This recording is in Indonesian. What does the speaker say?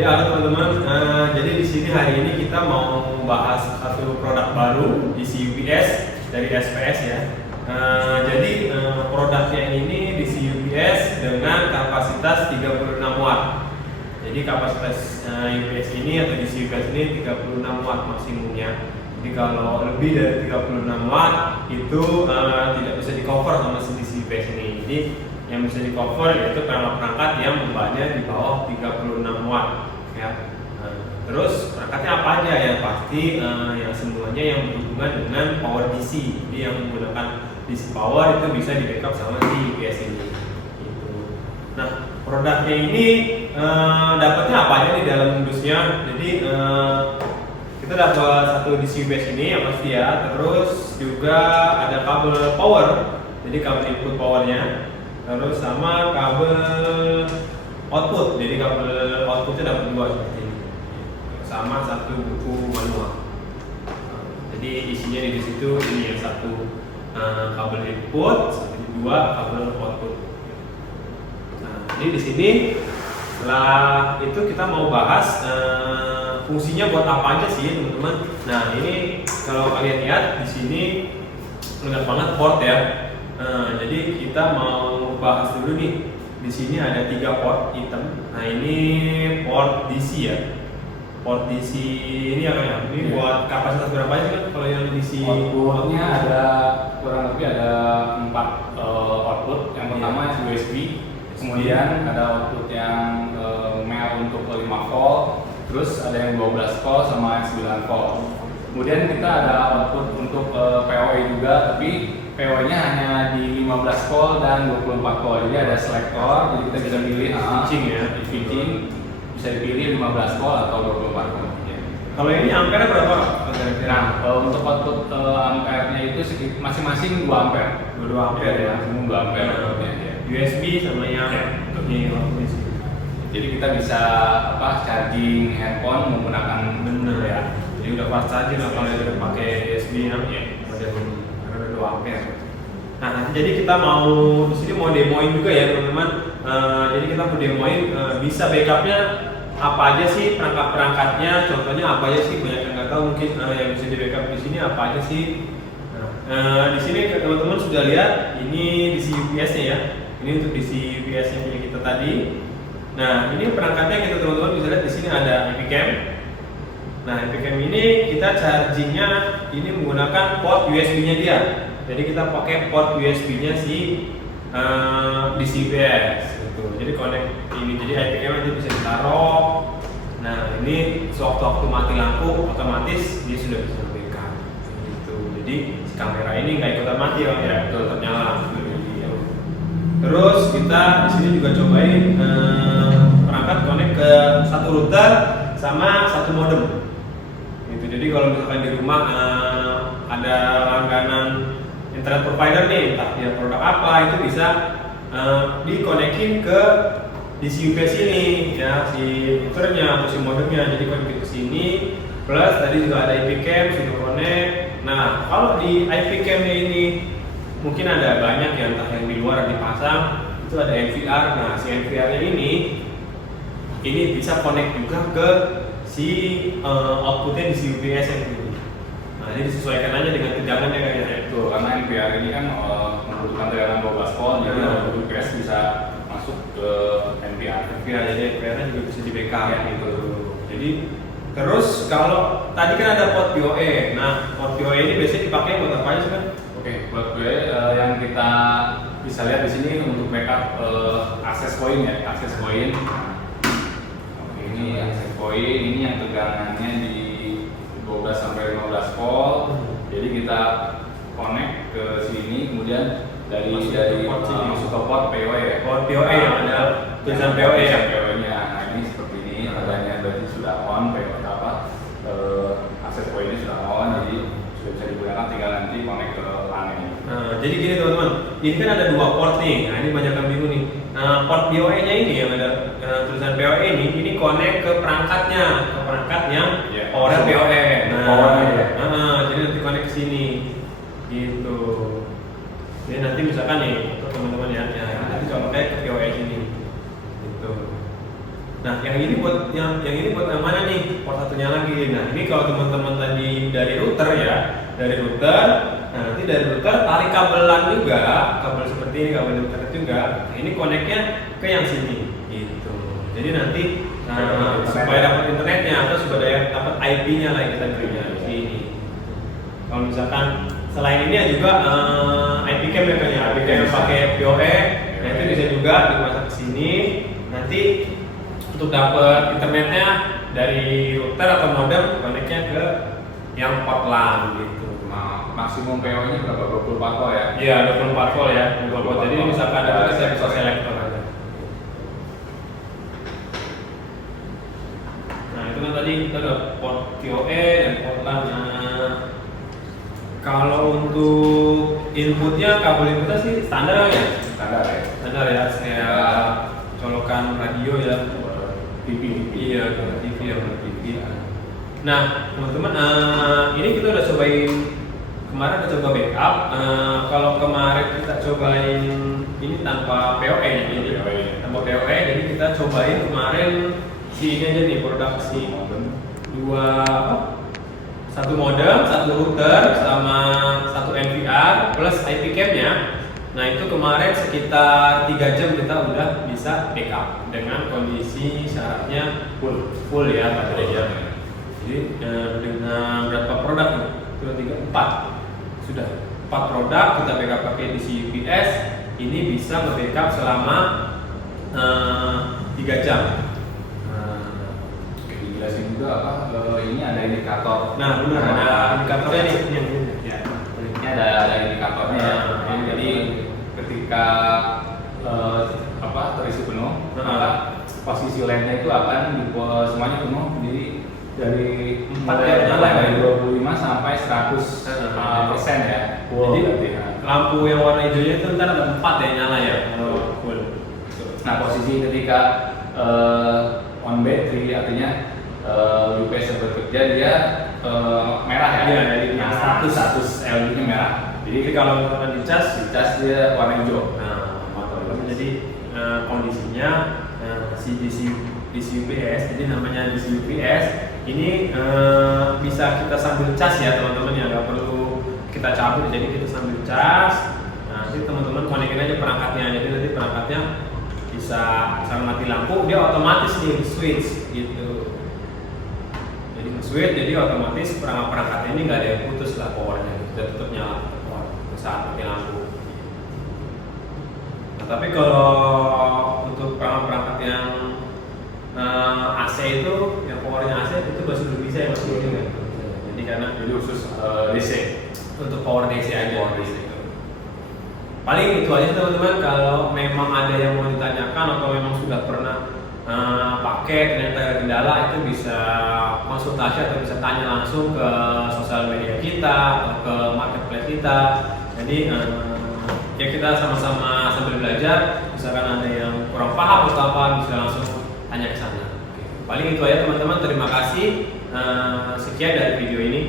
Ya, halo teman-teman. Jadi di sini hari ini kita mau bahas satu produk baru DC UPS dari SPS ya. Produknya ini DC UPS dengan kapasitas 36 watt. Jadi kapasitas UPS ini atau DC UPS ini 36 watt maksimumnya. Jadi kalau lebih dari 36 watt itu tidak bisa di cover sama DC UPS ini. Jadi yang bisa di cover yaitu perangkat yang bebannya di bawah 36 watt ya. Terus perangkatnya apa aja ya? Pasti yang semuanya yang berhubungan dengan power DC. Jadi yang menggunakan DC power itu bisa di backup sama si UPS ini gitu. Nah, produknya ini dapatnya apa aja di dalam dusnya. Jadi kita dapat satu DC UPS ini yang pasti ya. Terus juga ada kabel power, jadi kabel input powernya. Terus sama kabel output, jadi kabel outputnya dapat dua seperti ini, sama satu buku manual. Jadi isinya di situ ini yang satu kabel input, dua kabel output. Nah, ini di sini setelah itu kita mau bahas fungsinya buat apa aja sih teman-teman. Nah ini kalau kalian lihat di sini banyak banget port ya. Jadi kita mau bahas dulu nih. Di sini ada 3 port hitam. Nah ini port DC ya. Port DC ini apa ya? Ini buat kapasitas berapa aja kan kalau yang DC? Outputnya ada kurang lebih ada 4 output. Yang pertama USB. Kemudian ada output yang male untuk 5 volt. Terus ada yang 12 volt sama 9 volt. Kemudian kita ada output untuk PoE juga, tapi PoE-nya hanya di 15 volt dan 24 volt. Jadi ada selektor, jadi kita bisa pilih switching ya, switching bisa dipilih 15 volt atau 24 volt. Ya. Kalau ini ampere berapa? Nah, untuk output ampere-nya itu masing-masing 2 ampere. 2 ampere ya. Masing-masing 2 ampere. Ya. USB sama yang ini output. Jadi kita bisa charging handphone menggunakan bener ya. Jadi udah fast charging lah kalau udah pakai USB ya. Karena 2 ampere. Nah, nanti jadi kita mau di sini mau demoin juga ya teman-teman. Jadi kita mau demoin bisa backupnya apa aja sih perangkat-perangkatnya. Contohnya apa aja sih, banyak yang nggak tahu mungkin yang bisa di backup di sini apa aja sih. Di sini teman-teman sudah lihat ini DC UPS-nya ya. Ini untuk DC UPS yang punya kita tadi. Nah, ini perangkatnya kita teman-teman bisa lihat di sini ada EpiCam. Nah, EpiCam ini kita chargingnya ini menggunakan port USB-nya dia. Jadi kita pakai port USB-nya si DC UPS gitu. Jadi connect ini, jadi EpiCam nanti bisa ditaruh. Nah, ini sewaktu-waktu mati lampu otomatis dia sudah bisa backup gitu. Jadi si kamera ini nggak ikutan mati ya, tetap nyala. Terus kita di sini juga cobain perangkat connect ke satu router sama satu modem. Gitu. Jadi kalau misalkan di rumah ada langganan internet provider nih, entah dia produk apa, itu bisa dikonekin ke DC UPS ini ya, si routernya atau si modemnya. Jadi konekin ke sini. Plus tadi juga ada EpiCam sudah connect. Nah, kalau di EpiCam-nya ini mungkin ada banyak ya, entah yang di luar dipasang, itu ada NVR. Nah, si NVR-nya ini bisa connect juga ke si outputnya di si UPS yang ini. Nah, ini disesuaikan aja dengan tegangannya kayaknya. Itu karena NVR ini kan membutuhkan tegangan 12 volt, jadi output UPS bisa masuk ke NVR. Jadi NVR-nya juga bisa di backup ya, gitu. Jadi terus kalau tadi kan ada port PoE. Nah, port PoE ini biasanya dipakai buat apa aja sih kan? Oke, buat gue yang kita bisa lihat di sini untuk backup access point ya, access point. Oke, ini access point, ini yang tegangannya di 12 sampai 15 volt. Jadi kita connect ke sini, kemudian dari port sini masuk ke port PoE ya. Port PoE yang ada tulisan PoE ya. PoE-nya. Nah, ini seperti ini, tandanya berarti sudah on, access point ini sudah on, jadi sudah bisa digunakan, tinggal nanti connect ke LAN ini. Nah, jadi gini teman-teman, ini kan ada 2 port nih. Nah, ini banyak yang bingung nih. Nah, port PoE-nya ini yang ada tulisan PoE ini connect ke perangkatnya, ke perangkat yang powernya PoE. Nah, jadi nanti connect ke sini, gitu. Jadi nanti misalkan nih, untuk teman-teman ya, nanti coloknya ke PoE sini, gitu. Nah, yang ini buat yang ini buat yang mana nih? Port satunya lagi. Nah, ini kalau teman-teman tadi dari router ya, dari router. Nah, nanti dari router tarik kabelan juga, kabel seperti ini, kabel internet juga. Nah, ini koneknya ke yang sini, gitu. Jadi nanti supaya dapat internetnya atau supaya dapat IP-nya lah kita berinya di sini. Kalau misalkan selain ini juga IP cam ya kayaknya, IP cam yang pakai PoE, nah itu bisa juga dipasang ke sini. Nanti untuk dapat internetnya dari router atau modem koneknya ke yang port LAN gitu. Nah, maksimum PO-nya berapa? 24 volt ya? Iya, 24 volt ya, 24 volt. Jadi misalkan ada saya bisa selektor aja. Nah, itu kan tadi kita ada port PoE dan port LAN. Nah, kalau untuk inputnya, kabel inputnya sih standar ya? Standar ya? Standar ya, saya colokan radio ya. TV. Iya, ke TV ya, ke TV. Nah, teman-teman, ini kita udah cobain kemarin, udah coba backup. Kalau kemarin kita cobain ini tanpa PoE ya, ini tanpa PoE. Jadi kita cobain kemarin si ini aja nih, produksi satu modem, satu router, sama satu NVR plus IP cam-nya. Nah, itu kemarin sekitar 3 jam kita udah bisa backup dengan kondisi syaratnya full ya baterainya. Jadi dengan berapa produk nih? Sudah 4 sudah 4 produk kita backup pakai DC UPS. Ini bisa nge-backup selama 3 jam. Dijelasin juga apa? Ini ada indikator. Nah, benar ada indikatornya nih. Ya, ini ada indikatornya. Jadi ketika terisi penuh, maka posisi LED-nya itu akan semuanya penuh. Jadi dari 4 ya, nyala ya? dari 25 sampai 100% ya. Jadi lampu yang warna hijaunya itu ntar ada 4 ya nyala ya. Full. Nah, posisi ketika on battery artinya UPS bekerja dia merah ya. Iya, jadi nah, status LED-nya merah. Jadi kalau misalkan dicas dia warna hijau. Jadi kondisinya si DC UPS, jadi namanya DC UPS ini bisa kita sambil cas ya teman-teman ya, nggak perlu kita cabut, jadi kita sambil cas. Nah, nanti teman-teman konekin aja perangkatnya, jadi nanti perangkatnya bisa mati lampu, dia otomatis nih switch gitu. Jadi nge-switch, jadi otomatis perangkat-perangkatnya ini nggak ada yang putus lah powernya, sudah tetap nyala saat mati lampu. Nah, tapi kalau untuk perangkat-perangkat yang AC itu, yang powernya AC itu masih belum bisa ya, masih belum ya. Jadi karena Jadi khusus DC. untuk power DC aja. Power DC. Paling itu aja teman-teman. Kalau memang ada yang mau ditanyakan atau memang sudah pernah pakai ternyata ada kendala, itu bisa konsultasi atau bisa tanya langsung ke sosial media kita atau ke marketplace kita. Jadi ya kita sama-sama sambil belajar. Misalkan ada yang kurang paham atau apa, bisa langsung tanya ke sana. Paling itu aja teman-teman. Terima kasih. Sekian dari video ini.